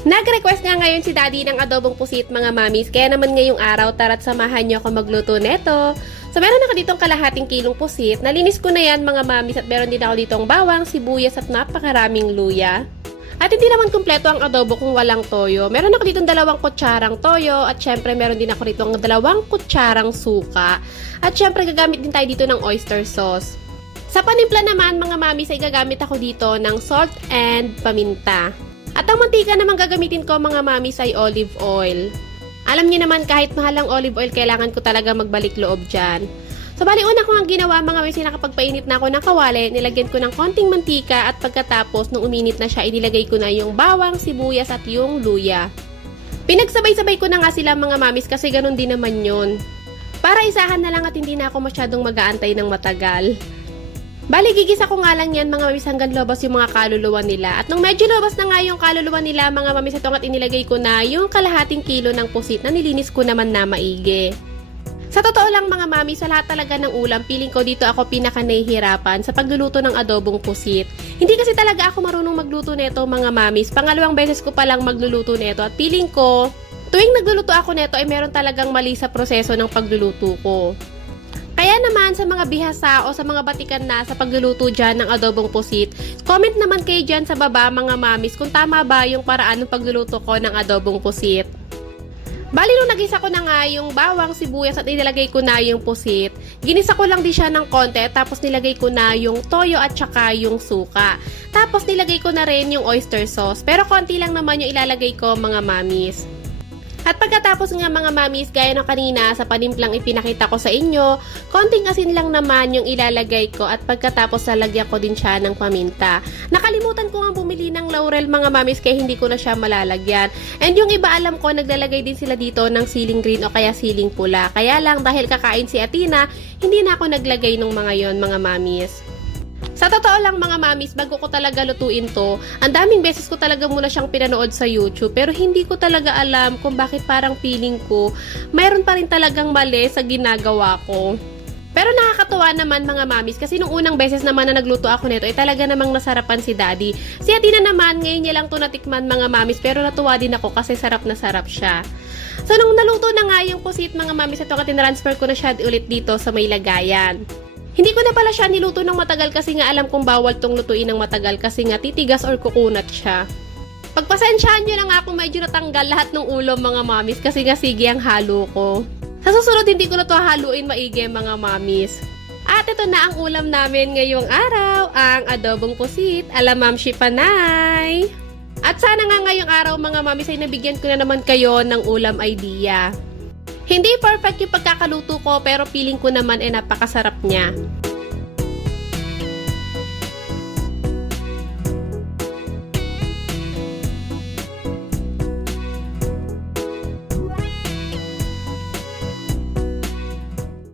Nag-request nga ngayon si Daddy ng adobong pusit mga mamis, kaya naman ngayong araw tara't samahan niyo ako magluto neto. So meron ako ditong kalahating kilong pusit, nalinis ko na yan mga mamis at meron din ako ditong bawang, sibuyas at napakaraming luya. At hindi naman kumpleto ang adobo kung walang toyo. Meron ako ditong dalawang kutsarang toyo at syempre meron din ako ditong dalawang kutsarang suka. At syempre gagamit din tayo dito ng oyster sauce. Sa panimpla naman mga mamis ay gagamit ako dito ng salt and paminta. At ang mantika naman gagamitin ko mga mamis ay olive oil. Alam niyo naman kahit mahal ang olive oil, kailangan ko talaga magbalik loob dyan. So bali una ko ang ginawa mga mamis, nakapagpainit na ako ng kawali, nilagyan ko ng konting mantika at pagkatapos nung uminit na siya, inilagay ko na yung bawang, sibuyas at yung luya. Pinagsabay-sabay ko na nga sila mga mamis kasi ganun din naman yun. Para isahan na lang at hindi na ako masyadong mag-aantay ng matagal. Bali, gigisa ko nga lang yan mga mamis hanggang lobas yung mga kaluluwa nila. At nung medyo lobas na nga yung kaluluwa nila mga mamis ito at inilagay ko na yung kalahating kilo ng pusit na nilinis ko naman na maigi. Sa totoo lang mga mami, sa lahat talaga ng ulam, piling ko dito ako pinaka nahihirapan sa pagluluto ng adobong pusit. Hindi kasi talaga ako marunong magluto nito mga mamis. Pangalawang beses ko palang magluluto nito at piling ko, tuwing nagluluto ako nito ay meron talagang mali sa proseso ng pagluluto ko. Kaya naman sa mga bihasa o sa mga batikan na sa pagluluto dyan ng adobong pusit, comment naman kayo dyan sa baba mga mamis kung tama ba yung paraan ng pagluluto ko ng adobong pusit. Bali nung nagisa ko na nga yung bawang, sibuyas at inilagay ko na yung pusit, ginisa ko lang din siya ng konti tapos nilagay ko na yung toyo at saka yung suka. Tapos nilagay ko na rin yung oyster sauce pero konti lang naman yung ilalagay ko mga mamis. At pagkatapos nga mga mamis, gaya ng kanina sa panimplang ipinakita ko sa inyo, konting asin lang naman yung ilalagay ko at pagkatapos lalagyan ko din siya ng paminta. Nakalimutan ko nga bumili ng laurel mga mamis kaya hindi ko na siya malalagyan. And yung iba alam ko, naglalagay din sila dito ng siling green o kaya siling pula. Kaya lang dahil kakain si Atina, hindi na ako naglagay ng mga yon mga mamis. Sa totoo lang mga mamis, bago ko talaga lutuin to, ang daming beses ko talaga muna siyang pinanood sa YouTube pero hindi ko talaga alam kung bakit parang feeling ko mayroon pa rin talagang mali sa ginagawa ko. Pero nakakatuwa naman mga mamis kasi nung unang beses naman na nagluto ako nito ay talaga namang nasarapan si daddy. Si Atina naman ngayon niya lang to natikman mga mamis pero natuwa din ako kasi sarap na sarap siya. So nung naluto na nga yung pusit mga mamis ito tinransfer ko na siya ulit dito sa may lagayan. Hindi ko na pala siya niluto ng matagal kasi nga alam kong bawal tong lutuin ng matagal kasi nga titigas or kukunat siya. Pagpasensyaan nyo na nga kung medyo natanggal lahat ng ulo mga mamis kasi nga sige ang halo ko. Sa susunod hindi ko na to haluin maigi mga mamis. At ito na ang ulam namin ngayong araw, ang adobong pusit, alamam panay. At sana nga ngayong araw mga mamis ay nabigyan ko na naman kayo ng ulam idea. Hindi perfect yung pagkakaluto ko pero feeling ko naman ay napakasarap niya.